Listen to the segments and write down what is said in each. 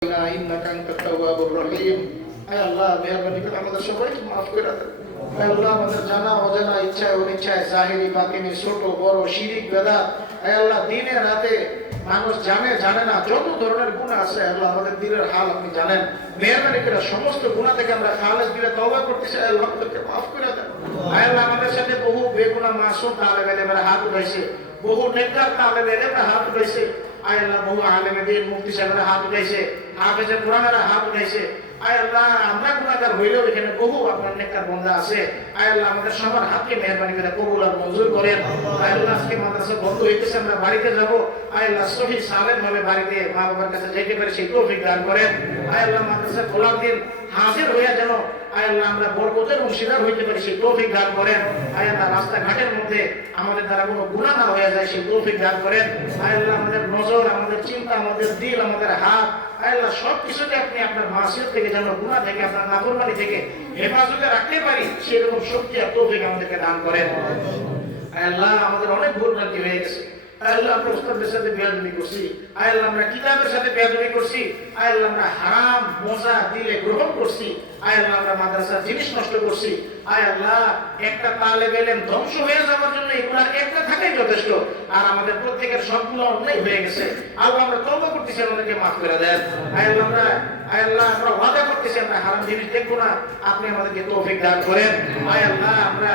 إنك أنت التواب الرحيم আয় আল্লাহ মেহেরবানি করে আমাদের সবাইকে মাফ করে দেন আয় আল্লাহ আমাদের জানা অজানা ইচ্ছায় অনিচ্ছায় জাহিরি বাতিনি ছোট বড় শিরিক বেদাত আয় আল্লাহ দিনে রাতে মানুষ জানে না যত ধরনের গুনাহ আছে আল্লাহ আমাদের দিলের হাল আপনি জানেন মেহেরবানি করে সমস্ত গুনাহ থেকে আমরা খালেস দিলে তওবা করতেছি আয় আল্লাহ আমাদেরকে মাফ করে দেন আয় আল্লাহ আমাদের সাথে বহু বেগুনাহ মাসুম তালেব ইলমের হাত উঠাইছে বহু নেককার তালেব ইলমের হাত উঠাইছে আয় আল্লাহ বহু আলেমে দ্বীন মুফতি সাহেবের হাত উঠাইছে হাফেজে কোরআনের হাত উঠাইছে আয় আল্লাহ আমরা গুনাহগার হইলেও এখানে বহু আপনার নেককার বান্দা আছে আয় আল্লাহ আমাদের সবার হাতকে মেহেরবানি করে কবুল আর মঞ্জুর করেন আয় আল্লাহ আজকে মাদ্রাসা বন্ধ হইতেছে আমরা বাড়িতে যাব আয় আল্লাহ সহি সালেম ভাবে বাড়িতে মা বাবার কাছে যেতে পারে সেই তৌফিক দান করেন আয় আল্লাহ মাদ্রাসা খোলার দিন হাজির হইয়া যেন আয় আল্লাহ আমরা বরকতের অংশীদার হইতে পারি সেই তৌফিক দান করেন আয় আল্লাহ রাস্তাঘাটের মধ্যে আমাদের দ্বারা কোনো গুনাহ না হয়ে যায় সেই তৌফিক দান করেন আয় আল্লাহ আমাদের নজর আমাদের চিন্তা আমাদের দিল আমাদের হাত আয় আল্লাহ সব কিছুকে আপনি আপনার মাসিয়ত থেকে যেন গুনাহ থেকে আপনার নাফরমানি থেকে হেফাজতে রাখতে পারি সেরকম শক্তি আর তৌফিক আমাদেরকে দান করেন আয় আল্লাহ আমাদের অনেক ভুল ভ্রান্তি হয়ে গেছে আয় আল্লাহ আমরা উস্তাদের সাথে বেয়াদবি করছি আয় আল্লাহ আমরা কিতাবের সাথে বেয়াদবি করছি আয় আল্লাহ আমরা হারাম মজা দিলে গ্রহণ করছি আয় আল্লাহ আমরা মাদ্রাসার জিনিস নষ্ট করছি আয় আল্লাহ একটা তালেব ইলম ধ্বংস হয়ে যাওয়ার জন্য এগুলার একটা থাকাই যথেষ্ট আর আমাদের প্রত্যেকের সবগুলো অন্যায় হয়ে গেছে আল্লাহ আমরা তওবা করতেছি আমাদেরকে মাফ করে দেন আয় আল্লাহ আমরা ওয়াদা করতেছি আমরা হারাম জিনিস দেখবো না আপনি আমাদেরকে তৌফিক দান করেন আয় আল্লাহ আমরা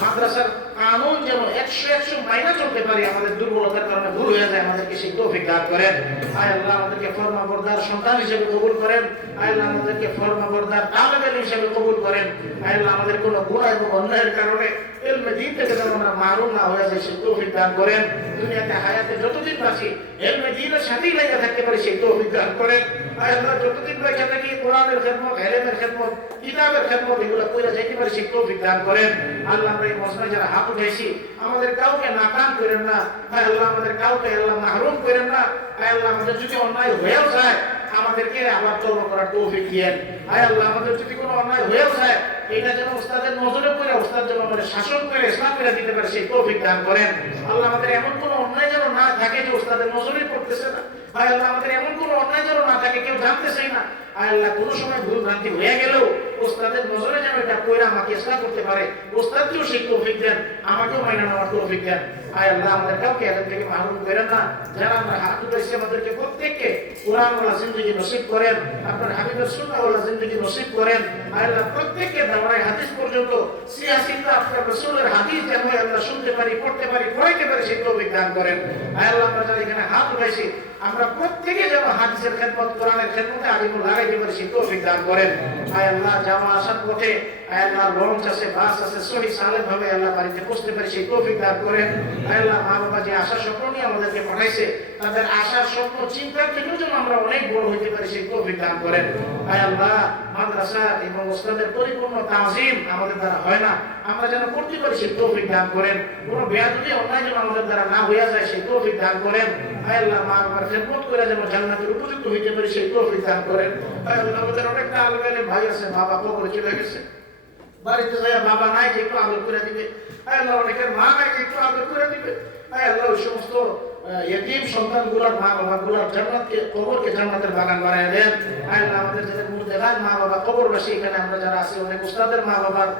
মাদ্রাসার কানুন যেন 100 মাইনা চলতে পারি আমাদের দুর্বলতার কারণে ভুল হয়ে যায় আমাদেরকে সেই তৌফিক দান করেন আয় আল্লাহ আমাদেরকে ফরমাবরদার সন্তান হিসেবে কবুল করেন আয় আল্লাহ আমাদেরকে ফরমাবরদার তালেব ইলম হিসেবে কবুল করেন আয় আল্লাহ আমাদের কোনো গুনাহ এবং অন্যায়ের কারণে ইলমে দ্বীন থেকে যেন আমরা মারুম না হয়ে যাই সেই তৌফিক দান করেন দুনিয়াতে হায়াতে যতদিন বাঁচি ইলমে দ্বীনের সাথেই লেগে থাকতে পারি সেই তৌফিক দান করেন আয় আল্লাহ যতদিন বেঁচে থাকি কোরআনের খেদমত ইলমের খেদমত কিতাবের খেদমত এগুলো কইরা যাইতে পারি সেই তৌফিক দান করেন আল্লাহ আমরা এই মসজিদে যারা হাত উঠাইছি আমাদের কাউকে নাকাম করেন না আয় আল্লাহ আমাদের কাউকে আল্লাহ মাহরুম করেন না আয় আল্লাহ আমাদের যদি অন্যায় হয়েও যায় আমাদেরকে আবার তওবা করার তৌফিক দেন আয় আল্লাহ আমাদের যদি কোনো অন্যায় হয়েও যায় এটা যেন উস্তাদের নজরে পড়ে উস্তাদ যেন আমাদের শাসন করে ইসলাম করে দিতে পারে সেই তৌফিক দান করেন আল্লাহ আমাদের এমন কোনো অন্যায় যেন না থাকে যে উস্তাদের নজরে পড়তেছে না আয় আল্লাহ আমাদের এমন কোনো অন্যায় যেন না থাকে কেউ জানতেছে না আয় আল্লাহ কোনো সময় ভুল ভ্রান্তি হয়ে গেলেও উস্তাদের নজরে যেন এটা কইরা আমাকে ইসলাম করতে পারে উস্তাদকেও সেই তৌফিক দেন আমাকেও মাইনা নেওয়ার তৌফিক দেন আয় আল্লাহ আমাদের কাউকে এদের থেকে মাহরুম করেন না যারা আমরা হাত উঠাইছি আমাদেরকে প্রত্যেককে কোরআনওয়ালা জিন্দেগি নসিব করেন আপনার হাবিবের সুন্নাহওয়ালা জিন্দেগি নসিব করেন আয় আল্লাহ প্রত্যেককে দাওরায়ে হাদিস পর্যন্ত সিয়াসিতা আপনার রাসূলের হাদিস যেন আমরা শুনতে পারি পড়তে পারি পড়াইতে পারি সেই তৌফিক দান করেন আয় আল্লাহ আমরা যারা এখানে হাত উঠাইছি আমরা প্রত্যেকে যেন হাদিসের খেদমত কোরআনের খেদমতে আলিমুল লাগাইতে পারি সেই তৌফিক দান করেন আয় আল্লাহ জামা আসার পথে আয় আল্লাহ লঞ্চ আছে বাস আছে সহি সালেম ভাবে আল্লাহ বাড়িতে পৌঁছতে পারি সেই তৌফিক দান করেন আয় আল্লাহ মা বাবা যে আশার স্বপ্ন নিয়ে আমাদেরকে পাঠাইছে তাদের আশার স্বপ্ন চিন্তার থেকেও যেন আমরা অনেক বড় হইতে পারি সেই তৌফিক দান করেন আয় আল্লাহ মাদ্রাসা এবং উস্তাদের পরিপূর্ণ তাজিম আমাদের দ্বারা হয় না আমরা যেন করতে পারি সেই তৌফিক দান করেন কোনো বেয়াদবি অন্যায় যেন আমাদের দ্বারা না হইয়া যায় সেই তৌফিক দান করেন আয় আল্লাহ মা বাবার খেদমত করে যেন জান্নাতের উপযুক্ত হইতে পারি সেই তৌফিক দান করেন আয় আল্লাহ আমাদের অনেক তালেব ইলম ভাই আছে বাবা কবরে চলে গেছে বাড়িতে যায় বাবা নাই যে একটু আদর করে দিবে আয় আল্লাহ অনেকের মা নাই যে একটু আদর করে দিবে আয় আল্লাহ ওই সমস্ত ইয়তীম সন্তানগুলোর মা বাবাগুলোর জান্নাতকে কবরকে জান্নাতের বাগান বানায় দেন আয় আল্লাহ আমাদের যাদের মুর্দেগান মা বাবা কবরবাসী এখানে আমরা যারা আছি অনেক উস্তাদের মা বাবার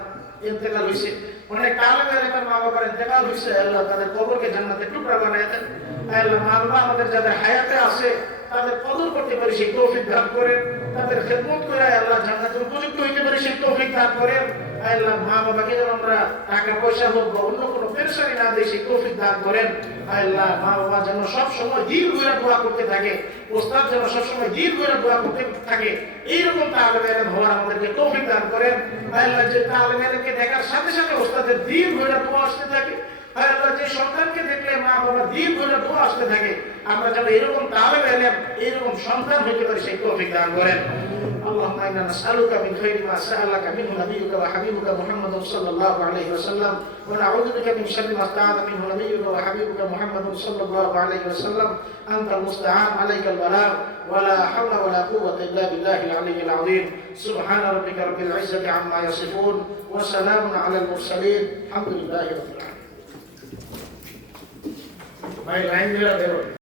ইন্তেকাল হয়েছে অনেক তালেব ইলমের মা বাবার ইন্তেকাল হয়েছে আল্লাহ তাদের কবরকে জান্নাতের টুকরা বানায় দেন আয় আল্লাহ মা বাবা আমাদের যাদের হায়াতে আছে তাদের কদর করতে পারি সেই তৌফিক দান করেন তাদের খেদমত করে আল্লাহ জান্নাতের উপযুক্ত হইতে পারি সেই তৌফিক দান করেন আল্লাহ মা বাবাকে যেন আমরা টাকা পয়সা হোক বা অন্য কোনো পেরেশানি না দিই সেই তৌফিক দান করেন আল্লাহ মা বাবা যেন সব সময় দীর্ঘ দোয়া করতে থাকে উস্তাদ যেন সব সময় দীর্ঘ দোয়া করতে থাকে এইরকম তালেব ইলম হওয়ার আমাদেরকে তৌফিক দান করেন আল্লাহ যে তালেব ইলমকে দেখার সাথে সাথে উস্তাদের দীর্ঘ দোয়া আসতে থাকে আল্লাহ যে সন্তানকে দেখলে মা বাবা দীর্ঘ দোয়া আসতে থাকে আমরা যেন এরকম তালেব ইলম এরকম সন্তান হইতে পারি সেই তৌফিক দান করেন اللهم إنا نسألك من خير ما سألك منه نبيك وحبيبك محمد صلى الله عليه وسلم ونعوذ بك من شر ما استعاذ منه نبيك وحبيبك محمد صلى الله عليه وسلم أنت المستعان عليك البلاغ ولا حول ولا قوة إلا بالله العلي العظيم سبحان ربك رب العزة عما يصفون وسلام على المرسلين الحمد لله رب العالمين